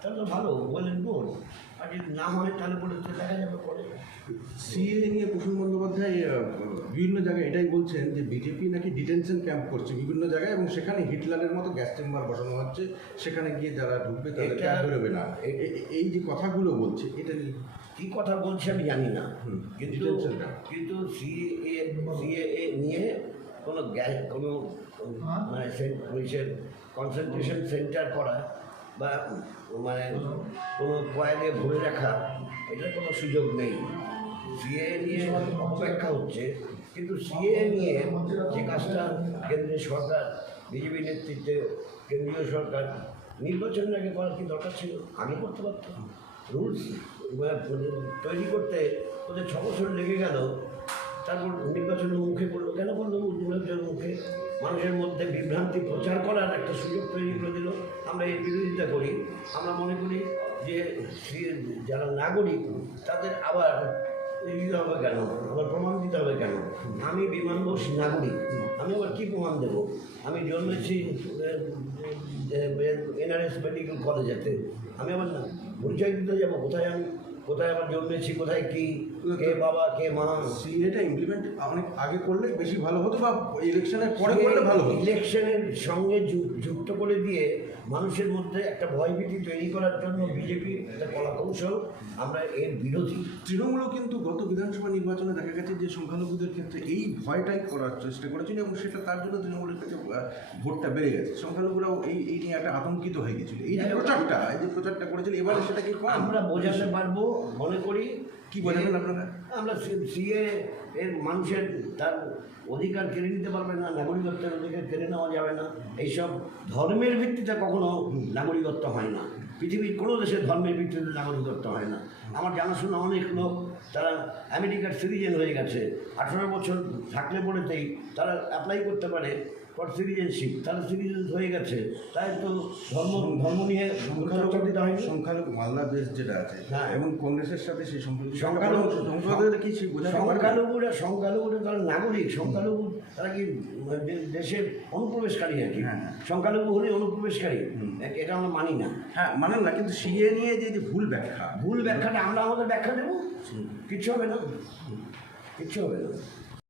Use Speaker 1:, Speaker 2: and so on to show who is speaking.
Speaker 1: তাহলে তো ভালো বলেন গুড আর যদি না হয় তাহলে বলে তো দেখা যাবে পরে।
Speaker 2: সিএ নিয়ে প্রসূন বন্দ্যোপাধ্যায় বিভিন্ন জায়গায় এটাই বলছেন যে বিজেপি নাকি ডিটেনশন ক্যাম্প করছে বিভিন্ন জায়গায় এবং সেখানে হিটলারের মতো গ্যাস চেম্বার বসানো হচ্ছে। সেখানে গিয়ে যারা ঢুকবে তাদেরকে আর বেরোবে না। এই যে কথাগুলো বলছে এটা নিয়ে
Speaker 1: কি কথা বলছে আমি জানি না। কিন্তু। কিন্তু সিএ সিএ নিয়ে কোনো গ্যাস কোনো মানে সে- পুলিশের কনসেন্ট্রেশন সেন্টার করা বা মানে কোনো কয়েলে ভরে রাখা এটার কোনো সুযোগ নেই। সিএ নিয়ে অপেক্ষা হচ্ছে, কিন্তু সিএ নিয়ে যে কাজটা কেন্দ্রের সরকার, বিজেপি নেতৃত্বে কেন্দ্রীয় সরকার নির্বাচনের আগে করার কি দরকার ছিল? আগে করতে পারত রুলস তৈরি করতে ওদের ছ বছর লেগে গেল, তারপর নির্বাচনের মুখে পড়ল। কেন পড়ল? মানুষের মধ্যে বিভ্রান্তি প্রচার করার একটা সুযোগ তৈরি করে দিল আমরা এর বিরোধিতা করি আমরা মনে করি যে যারা নাগরিক তাদের আবার দিতে হবে কেন আবার প্রমাণ দিতে হবে কেন আমি বিমানবস নাগরিক আমি আবার কী প্রমাণ দেব আমি জন্মেছি এনআরএস মেডিকেল কলেজেতে আমি আবার না পরিচয় দিতে যাব কোথায় আমি কোথায় আমার জন্মেছি কোথায় কি কে বাবা কে মা?
Speaker 2: সিএটা ইমপ্লিমেন্ট অনেক আগে করলে বেশি ভালো হতো বা ইলেকশনের পরে করলে ভালো হতো?
Speaker 1: ইলেকশনের সঙ্গে যুক্ত করে দিয়ে মানুষের মধ্যে একটা ভয়ভীতি তৈরি করার জন্য বিজেপির একটা কলা কৌশল আমরা এর বিরোধী।
Speaker 2: তৃণমূলও কিন্তু গত বিধানসভা নির্বাচনে দেখা গেছে যে সংখ্যালঘুদের ক্ষেত্রে এই ভয়টাই করার চেষ্টা করেছিল এবং সেটা তার জন্য তৃণমূলের কাছে ভোটটা বেড়ে গেছে। সংখ্যালঘুরাও এই এই নিয়ে একটা আতঙ্কিত হয়ে গেছিল। এই যে প্রচারটা এই যে প্রচারটা করেছিল এবারে সেটা কি
Speaker 1: আমরা বোঝাতে পারব মনে করি
Speaker 2: কি বোঝাবেন আপনারা?
Speaker 1: আমরা সিএ এর মানুষের তার অধিকার কেড়ে নিতে পারবে না নাগরিকত্বের অধিকার কেড়ে নেওয়া যাবে না। এইসব ধর্মের ভিত্তিতে কখনো নাগরিকত্ব হয় না। পৃথিবীর কোনো দেশের ধর্মের ভিত্তিতে নাগরিকত্ব হয় না। আমার জানাশোনা অনেক লোক তারা আমেরিকার সিটিজেন হয়ে গেছে। আঠারো বছর থাকলে পরেতেই তারা অ্যাপ্লাই করতে পারে। ফর সিটিজেনশিপ তারা সিটিজেন হয়ে গেছে। তাই তো ধর্ম ধর্ম নিয়ে দিতে হয়নি
Speaker 2: সংখ্যালঘু মালদা দেশ যেটা আছে
Speaker 1: হ্যাঁ।
Speaker 2: এবং কংগ্রেসের সাথে সেই সংখ্যালঘু
Speaker 1: সংখ্যালঘু
Speaker 2: সংখ্যালঘুদের কি?
Speaker 1: সংখ্যালঘুরা সংখ্যালঘুরা তারা নাগরিক। সংখ্যালঘু তারা কি দেশের অনুপ্রবেশকারী আর কি
Speaker 2: হ্যাঁ।
Speaker 1: সংখ্যালঘু হলে অনুপ্রবেশকারী। এটা আমরা মানি না।
Speaker 2: হ্যাঁ মানেন না কিন্তু সিএ নিয়ে যে যে ভুল ব্যাখ্যা।
Speaker 1: ভুল ব্যাখ্যাটা আমরা আমাদের ব্যাখ্যা দেবো? কিচ্ছু হবে না। কিচ্ছু হবে না।